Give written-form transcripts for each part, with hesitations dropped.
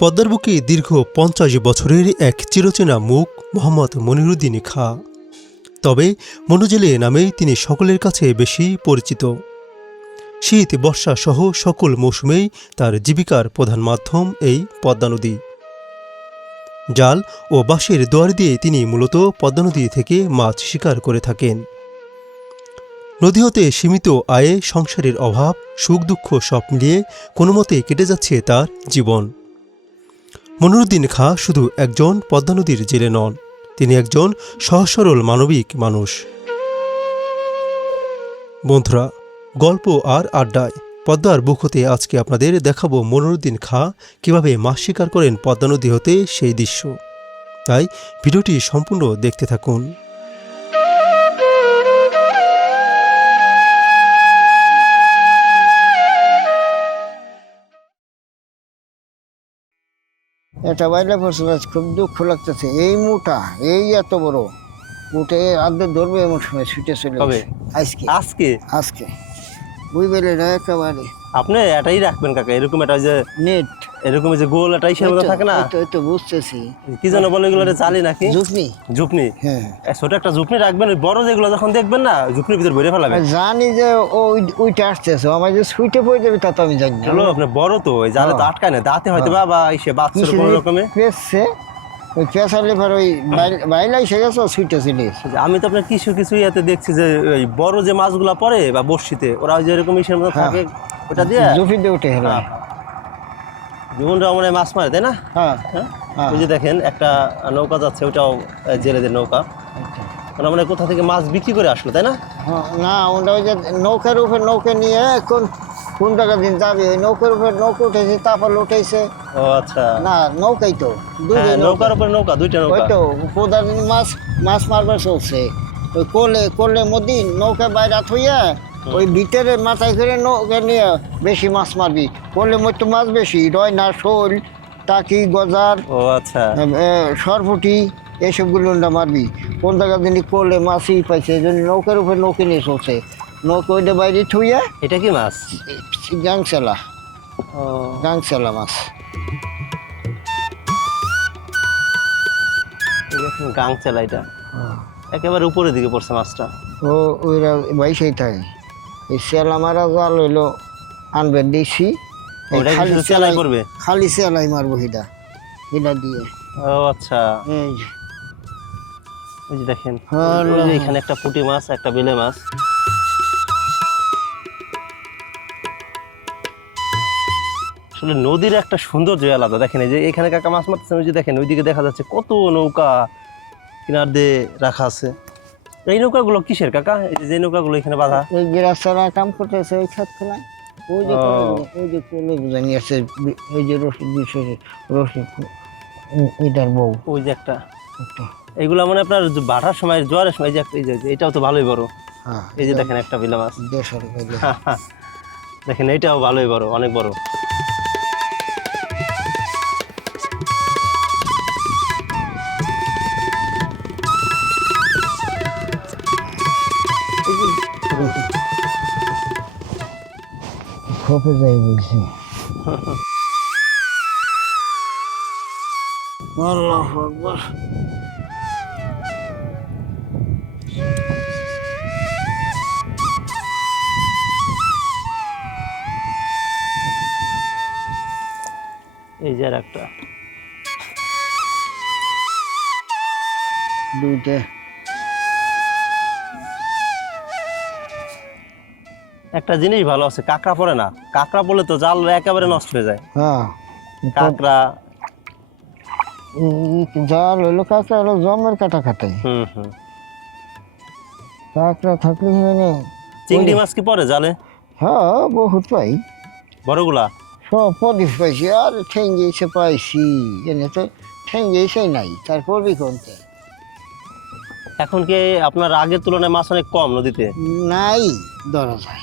পদ্মার বুকে দীর্ঘ ৫০ বছরের এক চিরচেনা মুখ মোহাম্মদ মনিরুদ্দিন খাঁ। তবে মনুজেলে নামেই তিনি সকলের কাছে বেশি পরিচিত। শীত বর্ষা সহ সকল মৌসুমেই তার জীবিকার প্রধান মাধ্যম এই পদ্মা নদী। জাল ও বাঁশের দোয়ার দিয়ে তিনি মূলত পদ্মা নদী থেকে মাছ শিকার করে থাকেন। নদী হতে সীমিত আয়ে সংসারের অভাব সুখ দুঃখ সব মিলিয়ে কোনোমতে কেটে যাচ্ছে তার জীবন। মনিরুদ্দিন খাঁ শুধু একজন পদ্মা নদীর জেলে নন, তিনি একজন সহজ সরল মানবিক মানুষ। বন্ধুরা, গল্প আর আড্ডায় পদ্মার বুক হতে আজকে আপনাদের দেখাবো মনিরুদ্দিন খাঁ কীভাবে মাছ শিকার করেন পদ্মা নদী হতে সেই দৃশ্য। তাই ভিডিওটি সম্পূর্ণ দেখতে থাকুন। এটা বাইরে পড়ছে, খুব দুঃখ লাগতেছে। এই মুটা এই এত বড় মুটে আর্ধেক ধরবে এমন সময় ছুটে চলে কবে? আজকে আজকে আজকে বুঝ পেলে না একেবারে। আপনি এটাই রাখবেন কাকা, এরকম একটা যে নেট এরকম যে গোল এটাই সে মতো থাকে না, ওই তো বুঝতেছি। কি যেন বলে এগুলো জালি নাকি জুপনি ঝুপনি। হ্যাঁ ছোট একটা ঝুপনি রাখবেন, ওই বড় যেগুলো যখন দেখবেন না ঝুপনির ভিতর ভরে ফেলাবেন। জানি যে ওইটা আসতেছে, আমার যে ছুটে পড়ে যাবে তা তো আমি জানি না। হলো আপনি বড় তো ওই জালে তো আটকায় না, দাঁতে হয়তো বা এসে বাচ্চার কোনো রকমে পেঁচছে, ওই পেঁচালে পর ওই বাইলাই সে গেছে ছুটে চলে গেছে। আমি তো আপনার কিছু ইয়াতে দেখছি যে ওই বড় যে মাছগুলা পড়ে বা বড়শিতে ওরা ওই যে এরকম ইসের মতো থাকে, ওটা দিয়ে জুফি দিয়ে উঠে হেলা জীবনটা মানে মাছ মারে, তাই না? হ্যাঁ হ্যাঁ, ওই যে দেখেন একটা নৌকা যাচ্ছে, ওটাও জেলেদের নৌকা। ওরা মানে কোথা থেকে মাছ বিক্রি করে আসলো, তাই না? না ওটা ওই যে নৌকার উপরে নৌকা নিয়ে কোন জায়গা দিন যাবে, ওই নৌকার উপরে নৌকা উঠেছে, তারপর উঠেছে। ও আচ্ছা, না নৌকাই তো নৌকার উপরে নৌকা, দুইটা ওই নৌকা। তো প্রধান মাছ মারবার চলছে। ওই কোলের মধ্যে নৌকা বাইরে থইয়া ওই ভিতরে মাথায় করে নৌকা নিয়ে বেশি মাছ মারবি। কোলের মধ্যে মাছ বেশি রয় না, শোল, টাকি, গজার, ও আচ্ছা, সরপুটি এসবগুলো মারবি। কোন জায়গা দিন কোলে মাছই পাইছে, এই জন্য নৌকার উপরে নৌকা নিয়ে চলছে। নৌকা ওইটা বাইরে থইয়া এটা কি মাছ? গাংসালা, ও গাংসালা মাছ। গাং চেলা, এটা একেবারে উপরের দিকে পড়ছে মাছটা। ও ওইরা বাইশেই থাকে। এই সেলা মারা জাল হইলো আনবে দিছি, ওটা কি শুধু চেলাই করবে? খালি সেলাই মারবো হিটা দিয়ে। ও আচ্ছা, এই যে এই যে দেখেন হলো। ওই যে এখানে একটা পুঁটি মাছ, একটা বেলে মাছ। আসলে নদীর একটা সৌন্দর্য আলাদা। দেখেন এই যে এখানে কাকা মাছ মারতেছেন, ওই যে দেখেন ওইদিকে দেখা যাচ্ছে কত নৌকা কিনার দিয়ে রাখা আছে। এই নৌকাগুলো কিসের কাকা? এই যে নৌকাগুলো এখানে বাঁধা, ওই গিরাসারা কাম করতেছে ওই ছাদ খোলায়। ওই যে ওই যে কোলে বুঝানি আছে, ওই যে রশি এটার বউ। ওই যে একটা এইগুলা মানে আপনার বাটার সময় জোয়ারের সময় যে এই যে এটাও তো ভালোই বড়। হ্যাঁ এই যে দেখেন একটা বেলে মাছ, দেশের দেখেন এইটাও ভালোই বড়, অনেক বড়। খোপে যাই বলছি। আল্লাহু আকবার। এই যে আর একটা দুইটা একটা জিনিস ভালো আছে, কাঁকড়া পড়ে না। কাঁকড়া পড়লে তো জাল একেবারে নষ্ট হয়ে যায়। হ্যাঁ কাঁকড়া জাল হইলো কাঁকড়া হলো জমের কাটা খাটাই। কাঁকড়া থাকলে মানে চিংড়ি মাছ কি পড়ে জালে? হ্যাঁ বহুত পাই, বড়গুলা সব পদিস পাইছি। আর ঠেঙ্গি এসে পাইছি, এনে তো ঠেঙ্গি এসে নাই, তারপর বিকনতে এখন কি আপনার আগের তুলনায় মাছ অনেক কম নদীতে? নাই ধরা যায়।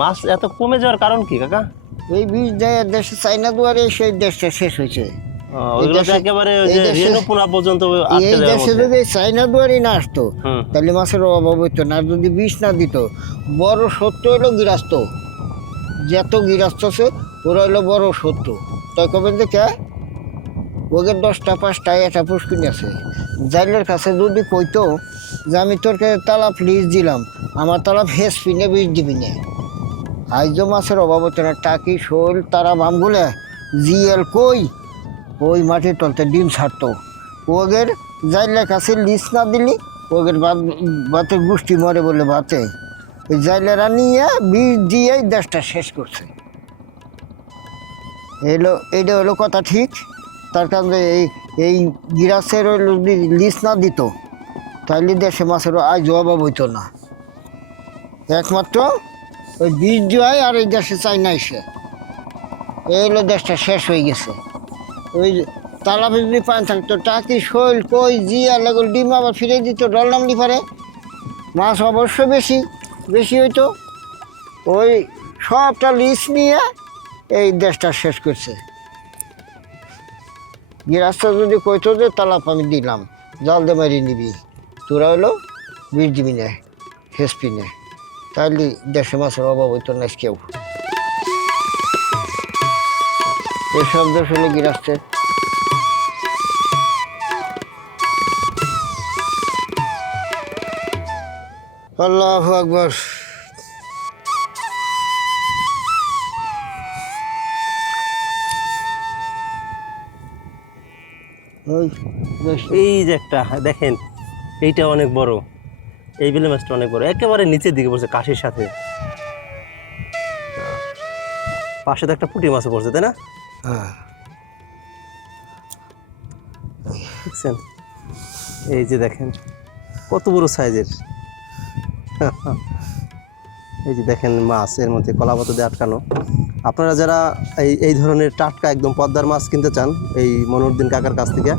মাছ এত কমে যাওয়ার কারণ কি কাকা? এই বীজ দেয় দেশে চাইনা দুয়ারে, সেই দেশটা শেষ হয়েছে। ওইগুলো তো একেবারে ওই যে রেণুপুনা পর্যন্ত আটকে এই যায় দেশে মধ্যে। যদি চাইনা দুয়ারি না আসতো হুম। তাহলে মাছের অভাব হইতো না। আর যদি বিষ না দিত, বড় সত্য হলো গৃহস্থ, যত গৃহস্থ আছে ওরা হলো বড় সত্য। তাই কবেন যে কে ওদের 10টা 5টায় একটা পুষ্কিনি আছে। জাইলের কাছে যদি কইতো যে আমি তোরকে তালাপ লিজ দিলাম, আমার তালাপ হেসপি নে বিষ দিবি নে, আইজো মাছের অভাব হতো না। টাকি শোল তারা বামগুলে জিএল কই ওই মাটির তলতে ডিম ছাড়তো। ওদের জাইলের কাছে লিজ না দিলি ওদের বাতের গোষ্ঠী মরে বলে বাতে ওই জাইলেরা নিয়ে বিষ দিয়ে দেশটা শেষ করছে। এইটা হলো কথা ঠিক। তার কারণে এই গিরাসের যদি লিজ না দিত তাহলে দেশে মাছের আজ অভাব হইতো না। একমাত্র ওই বীজ দেওয়াই আর এই দেশে চাই না এসে এই হলো দেশটা শেষ হয়ে গেছে। ওই তালাপে যদি পানি থাকতো টাকি শৈল কই জিয়া লাগল ডিম আবার ফিরে দিত ডল নামলি পারে মাছ অবশ্য বেশি বেশি হইতো। ওই সবটা লিজ নিয়ে এই দেশটা শেষ করছে। গিরাস্তা যদি কইতো যে তালাপ আমি দিলাম জাল দিয়ে মারি নিবি, তোরা হলো বিষ দিবি নে হেসপি নে, তাহলে দেশে মাছের অভাব হইতো না কেউ। এসব দোষ হলো গিরাস্তের। আল্লাহু আকবার। ওই বেশ এই যে একটা দেখেন, এইটা অনেক বড়, এই বিলে মাছটা অনেক বড়, একেবারে নিচের দিকে পড়ছে কাশির সাথে। পাশে তো একটা পুঁটি মাছও পড়ছে, তাই না? হ্যাঁ দেখছেন, এই যে দেখেন কত বড় সাইজের। এই যে দেখেন মাছ এর মধ্যে কলাপাতা দিয়ে আটকানো। আপনারা যারা এই ধরনের টাটকা একদম পদ্মার মাছ কিনতে চান এই মনিরুদ্দিন কাকার কাছ থেকে,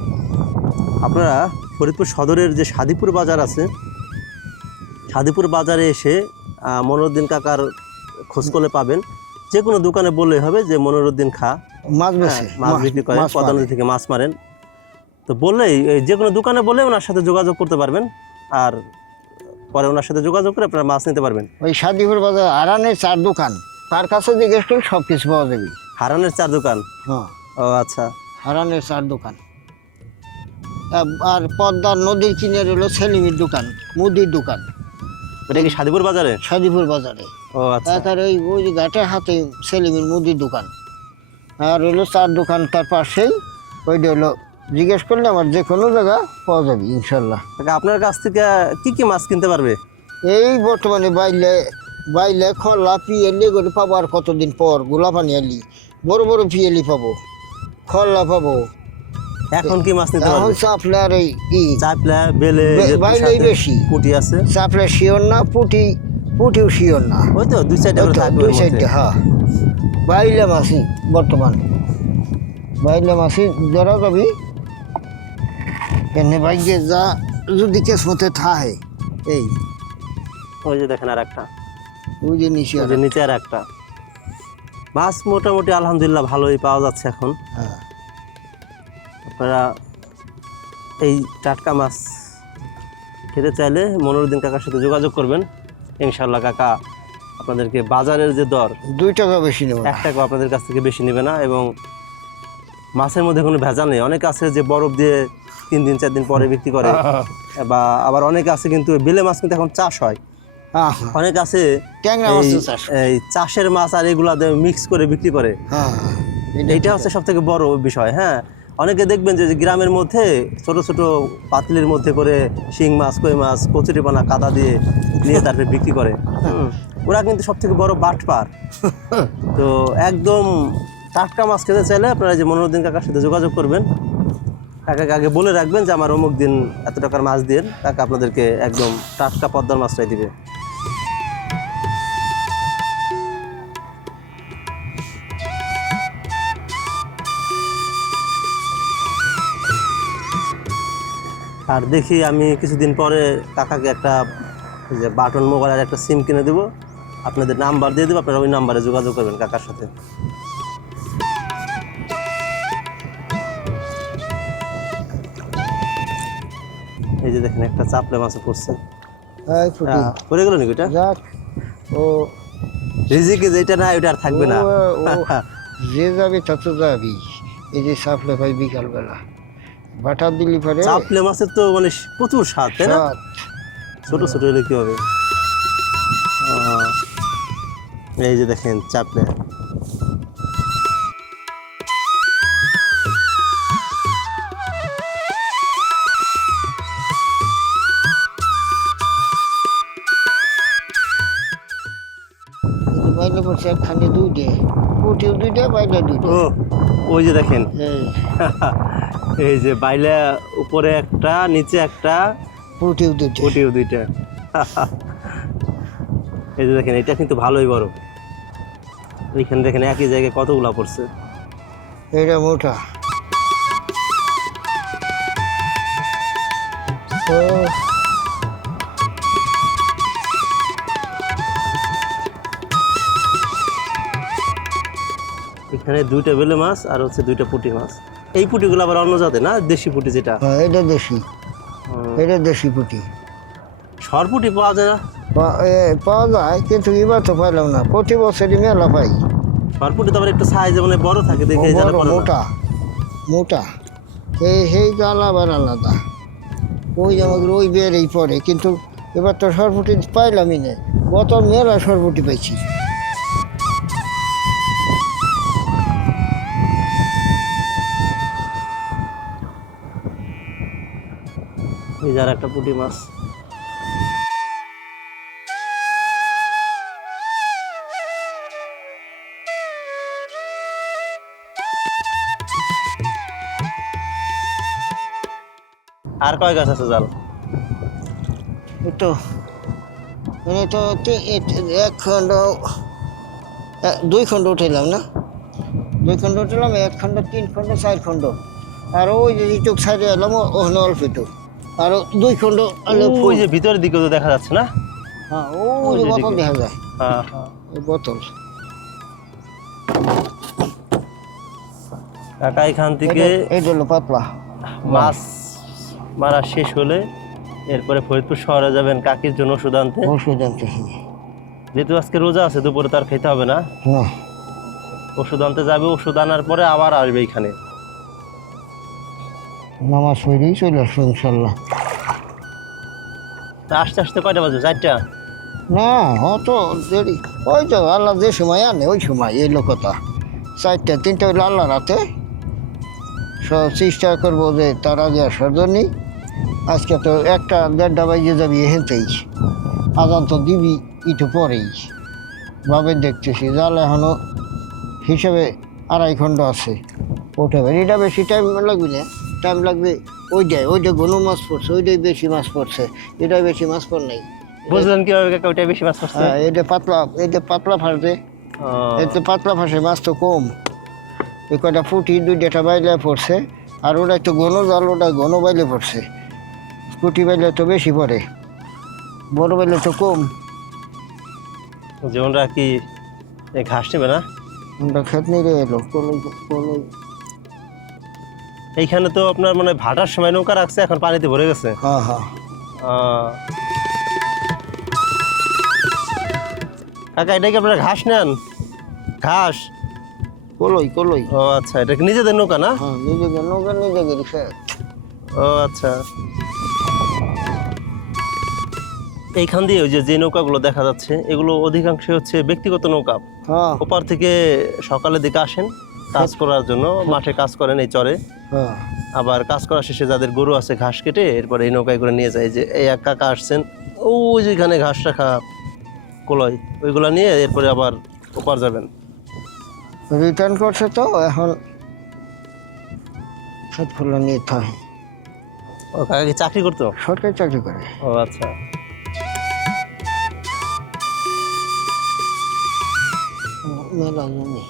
আপনারা ফরিদপুর সদরের যে সাদিপুর বাজার আছে, সাদিপুর বাজারে এসে মনিরুদ্দিন কাকার খোঁজ করলে পাবেন। যে কোনো দোকানে বললেই হবে যে মনিরুদ্দিন খা মাছ বেশি মাছ বিক্রি করে, পদ্মা নদী থেকে মাছ মারেন। তো বললেই যে কোনো দোকানে বলে ওনার সাথে যোগাযোগ করতে পারবেন, আর পরে ওনার সাথে যোগাযোগ করে আপনারা মাছ নিতে পারবেন। ওই সাদিপুর বাজার আরানের 4 দোকান, তার কাছে জিজ্ঞেস করলে সব কিছু পাওয়া যাবে। হারানের 4 দোকান? হ্যাঁ ও আচ্ছা। হারানের 4 দোকান। আর পদ্মার নদীর কিনারে হলো সেলিমের দোকান, মুদির দোকান। ওটা কি সাদিপুর বাজারে? সাদিপুর বাজারে। ও আচ্ছা। তার ওই যে ঘাটের হাতে সেলিমের মুদির দোকান। আর হলো 4 দোকান তার পাশেই, ওইটা হলো জিজ্ঞেস করলে আমার যে কোনো জায়গা পাওয়া যাবে ইনশাল্লাহ। আপনার কাছ থেকে কি কি মাছ কিনতে পারবে? এই বর্তমানে বাইলে খল্লা পিয়েলি করে পাবো, আর কতদিন পর গোলাপানি আলি বড় বড় পিয়েলি পাবো, খল্লা পাবো। এখন কি মাছ নিতে এখন পারবে? চাপলে আর এই চাপলা বেলে বাইলেই বেশি। পুঁটি আছে? চাপলে শিওর না, পুটিও শিওর না। ওই তো 2-4টা করে থাকবে। 2-4টা, হ্যাঁ। বাইলে মাছই বর্তমান, বাইলে মাছই ধরা যাবি। এনে বাইকে যা যদি কেসমতে থাহে এই ওই যে দেখেন আর একটা, ওই যে নিচে ওই যে নিচে আর একটা মাছ। মোটামুটি আলহামদুলিল্লাহ ভালোই পাওয়া যাচ্ছে এখন। হ্যাঁ। আপনারা এই টাটকা মাছ খেতে চাইলে মনিরুদ্দিন কাকার সাথে যোগাযোগ করবেন। ইনশাল্লাহ কাকা আপনাদেরকে বাজারের যে দর 2 টাকা বেশি নেব, 1 টাকা আপনাদের কাছ থেকে বেশি নেবে না। এবং মাছের মধ্যে কোনো ভেজাল নেই। অনেকে আছে যে বরফ দিয়ে 3 দিন 4 দিন পরে বিক্রি করে, বা আবার অনেকে আছে কিন্তু বেলে মাছ কিন্তু এখন চাষ হয়। অনেক আছে ট্যাংরা মাছ চাষ, এই চাষের মাছ আর এগুলা মিক্স করে বিক্রি করে। এইটা হচ্ছে সব থেকে বড় বিষয়। হ্যাঁ, অনেকে দেখবেন যে গ্রামের মধ্যে ছোট ছোট পাতিলের মধ্যে করে শিং মাছ, কই মাছ, কচুরিপানা কাদা দিয়ে নিয়ে তারপরে বিক্রি করে। ওরা কিন্তু সব থেকে বড় বাটপার। তো একদম টাটকা মাছ খেতে চাইলে আপনারা যে মনিরুদ্দিন কাকার সাথে যোগাযোগ করবেন। কাকাকে আগে বলে রাখবেন যে আমার অমুক দিন এত টাকার মাছ দিয়ে, কাকা আপনাদেরকে একদম টাটকা পদ্মার মাছটাই দিবে। আর দেখি আমি কিছুদিন পরে কাকাকে একটা যে বাটন মোবাইলের একটা সিম কিনে দেবো, আপনাদের নাম্বার দিয়ে দেবো, আপনারা ওই নাম্বারে যোগাযোগ করবেন কাকার সাথে। এই যে দেখেন একটা চাপলে মাছও পড়ছে। পড়ে গেল নাকি ওটা? ও রিজিকে যেটা না ওটা আর থাকবে না। যে যাবে তত যাবি, এই যে চাপলে পাই বিকালবেলা বাটার দিলি পরে চাপলে মাছের তো মানে প্রচুর স্বাদ তাই না? স্বাদ। ছোট ছোট হলে কি হবে? এই যে দেখেন চাপলে। বাইলে পড়ছে একখানে দুইটে পুটিও দুইটা বাইলে দুইটা ও ওই যে দেখেন এই এই যে বাইলা উপরে একটা নিচে একটা পুটিও দুইটা ওটিও দুইটা। এই যে দেখেন এটা কিন্তু ভালোই বড়। এইখানে দেখেন একই জায়গায় কতগুলা পড়ছে। এটা মোটা ও এখানে দুইটা বেলে মাছ আর হচ্ছে দুইটা পুঁটি মাছ। এই পুঁটিগুলো আবার অন্য জাতে না, দেশি পুঁটি যেটা। হ্যাঁ, এটা দেশি এটা দেশি পুটি সরপুঁটি পাওয়া যায় না? পাওয়া যায় কিন্তু এবার তো পাইলাম না প্রতি বছরই মেলা পাই সরপুঁটি তো আবার একটু সাইজে মানে বড় থাকে দেখে এই বড়, জালে পড়ে না। মোটা মোটা সেই গালা আবার আলাদা ওই আমাদের ওই বেড়েই পড়ে কিন্তু এবার তো সরপুটি পাইলামই না গত মেলা সরপুটি পাইছি এই যার একটা পুঁটি মাছ। আর কয় গাছ আছে জাল? এই তো মানে তো এক খণ্ড দুই খণ্ড উঠাইলাম না দুই খণ্ড উঠালাম এক খণ্ড তিন খণ্ড চার খণ্ড আর ওই যে যেটুক সাইডে এলাম ওখানে অল্প একটু আর দুই খণ্ড আলো ওই যে ভিতরের দিকে তো দেখা যাচ্ছে না? হ্যাঁ ওই যে বোতল দেখা যায় হ্যাঁ হ্যাঁ। এই বোতল কাকা এখান থেকে এইটা হলো পাতলা মাছ মারা শেষ হলে এরপরে ফরিদপুর শহরে যাবেন কাকির জন্য ওষুধ আনতে। ওষুধ আনতে যেহেতু আজকে রোজা আছে দুপুরে তার খেতে হবে না, না ওষুধ আনতে যাবে। ওষুধ আনার পরে আবার আসবে এখানে। নামাজ পড়েই চলে আসলো ইনশাল্লাহ তা আস্তে আস্তে কয়টা বাজবে? 4টা? না অত দেরি ওই তো আল্লাহ যে সময় আনে ওই সময় এই লোকতা 4টা 3টা হইলে আল্লাহ রাতে সব চেষ্টা করবো যে তার আগে আসার জন্যই আজকে তো 1টা 1:30 বাজে যাবি হেঁটেই আজান তো দিবি একটু পরেই ভাবে দেখতেছি জাল এখনো হিসেবে 2.5 ঘন্টা আছে ওঠে এটা বেশি টাইম লাগবে না টাইম লাগবে ওইটা ঘন মাছ পড়ছে ওইটাই বেশি মাছ পড়ছে এটাই বেশি মাছ পড় নাই বুঝলেন কিভাবে কাকা ওইটা বেশি মাছ পড়ছে? হ্যাঁ এটা পাতলা ফাঁসে ও, এতে পাতলা ফাঁসে মাছ তো কম এই কটা পুঁটি 2টা বাইলে পড়ছে আর ওটা একটু ঘন জাল ওটা ঘন বাইলে পড়ছে পুঁটি বাইলে তো বেশি পড়ে বড় বাইলে তো কম যে ওরা কি এই ঘাস নেবে না? আমরা খেত নিয়ে এলো কলই এইখানে তো আপনার মানে ভাটার সময় নৌকা রাখছে, এখন পানিতে ভরে গেছে। হ্যাঁ হ্যাঁ কাকা এটা কি আপনারা ঘাস নেন? ঘাস? কলই ও আচ্ছা, এটা কি নিজেদের নৌকা না? হ্যাঁ নিজেকে নৌকা নিজেকে খেত ও আচ্ছা। এইখান দিয়ে ওই যে নৌকাগুলো দেখা যাচ্ছে এগুলো অধিকাংশ হচ্ছে ব্যক্তিগত নৌকা। হ্যাঁ ওপার থেকে সকালের দিকে আসেন কাজ করার জন্য, মাঠে কাজ করেন এই চরে। হ্যাঁ আবার কাজ করা শেষে যাদের গরু আছে ঘাস কেটে এরপরে এই নৌকায় করে নিয়ে যায়। যে এই এক কাকা আসছেন ওই যেখানে ঘাস রাখা কলয় ওইগুলো নিয়ে এরপরে আবার ওপার যাবেন। রিটার্ন করছে তো এখন সবগুলো নিয়ে থাকে ও কাকা কি চাকরি করতো? সরকারি চাকরি করে ও আচ্ছা। মেলা জমি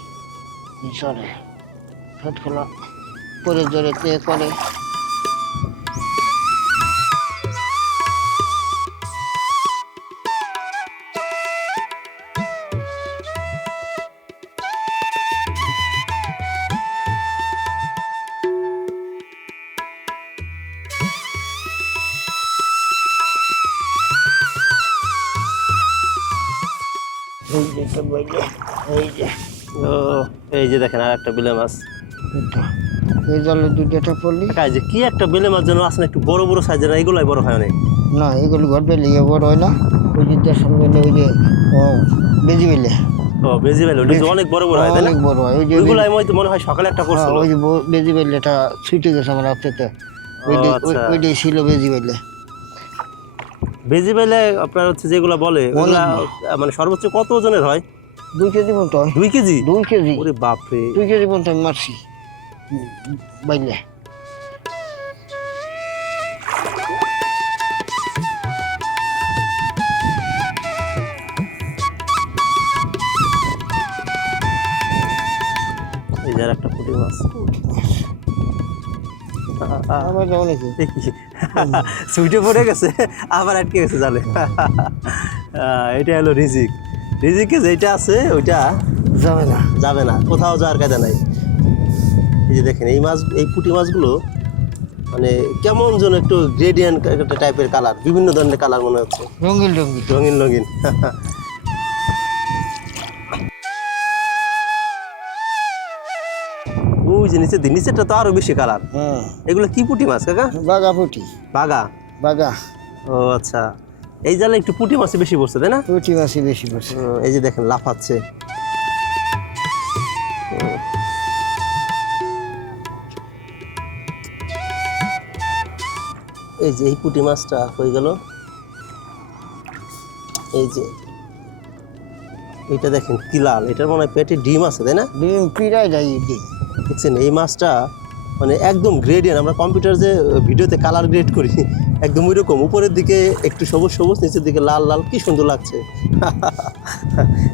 চলে সবগুলো করে জোরে দিয়ে করে এই যে একটা বাইলে এই যে ও এই যে দেখেন আর একটা বিলে মাছ। এই জালে দুইটা পড়লি কাকা এই যে কি একটা বেলে মাছ যেন আছে না, একটু বড় বড় সাইজের, এগুলাই বড় হয় অনেক। না এগুলো ঘর পেলে বড় হয় না, ওই যে দেশের বেলে ওই যে বেজি বেলে ও বেজি বেলে ওটা যে অনেক বড় বড় হয় তাই না? অনেক বড় হয়, ওই যে ওইগুলাই মনে হয় সকালে একটা হ্যাঁ, করছিল। ওই যে বেজি বেলেটা ছুটে গেছে আমার হাতেতে, আচ্ছা। ওইটাই ছিল বেজি বেলে। বেজি বেলে আপনার হচ্ছে যেগুলা বলে ওগুলা মানে সর্বোচ্চ কত ওজনের হয়? 2 কেজি মতো হয়। 2 কেজি? 2 কেজি, ওরে বাপরে। 2 কেজি মতো আমি মারছি বাইলে। এই যে আর একটা পুঁটি মাছ। আমার অনেক সুইটে পড়ে গেছে আবার আটকে গেছে জালে। এটা হলো রিজিক। রিজিকে যেটা আছে ওইটা যাবে না। যাবে না, কোথাও যাওয়ার কায়দা নাই। এই যে দেখেন এই মাছ, এই পুঁটি মাছগুলো মানে কেমন যেন একটু গ্রেডিয়েন্ট টাইপের কালার, বিভিন্ন ধরনের কালার মনে হচ্ছে, রঙিন রঙিন। রঙিন রঙিন। ওই যে নিচেরটা তো আরো বেশি কালার। হ্যাঁ এগুলো কি পুঁটি মাছ কাকা? বাগা পুঁটি। বাগা? বাগা ও আচ্ছা, এই জালে একটু পুঁটি মাছই বেশি পড়ছে তাই না? পুঁটি মাছই বেশি পড়ছে। এই যে দেখেন লাফাচ্ছে। এই যে এই পুঁটি মাছটা হয়ে গেল, এই যে এটা দেখেন কি লাল, এটার মনে হয় পেটে ডিম আছে তাই না? ডিম পিড়াই যায় ডিম। দেখছেন এই মাছটা মানে একদম গ্রেডিয়েন্ট, আমরা কম্পিউটার যে ভিডিওতে কালার গ্রেড করি একদম ওই রকম, উপরের দিকে একটু সবুজ সবুজ, নিচের দিকে লাল লাল, কি সুন্দর লাগছে।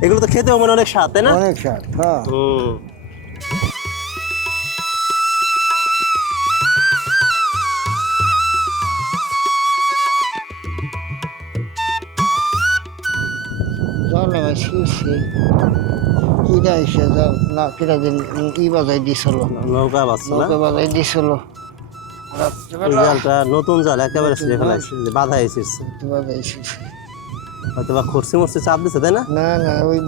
এগুলো তো খেতেও মানে অনেক স্বাদ তাই না? অনেক স্বাদ। হ্যাঁ হুম। জল আমার শিরছে কিরা এসে জল না কিরা দিন বাজাই দিছিল, নৌকা বাঁচছে না? নৌকা বাজাই দিছিল ওই জালটা নতুন জাল একেবারে ছিঁড়ে ফেলাইছে, যে বাধা এসেছে বাজাই শিরছে। হয়তো বা খরচে মরচে চাপ দিছে তাই না? না না ওই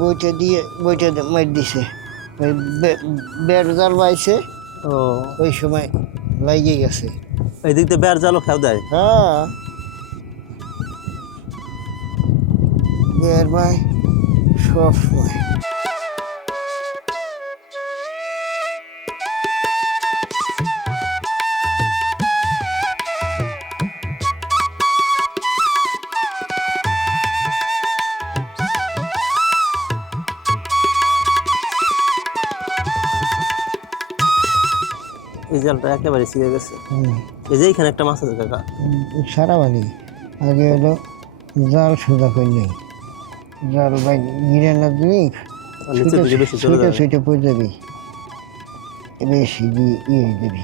বইটা মার দিছে, ওই বেড় জাল বাইছে ও ওই সময় লাগিয়ে গেছে। এই দিক দিয়ে বেড় জালও খেয়াও দেয়। হ্যাঁ বের ভাই সব সময়। এই জালটা একেবারে ছিঁড়ে গেছে। এই যে এইখানে একটা মাছ আছে কাকা। সারা বাড়ি আগে হলো জাল সোজা করলে জাল ভাই গিরে না দিবি, আর নিচের দিকে বেশি চলে যাবে। ছুটে পড়ে যাবি, বেশি দিয়ে ইয়ে দেবি।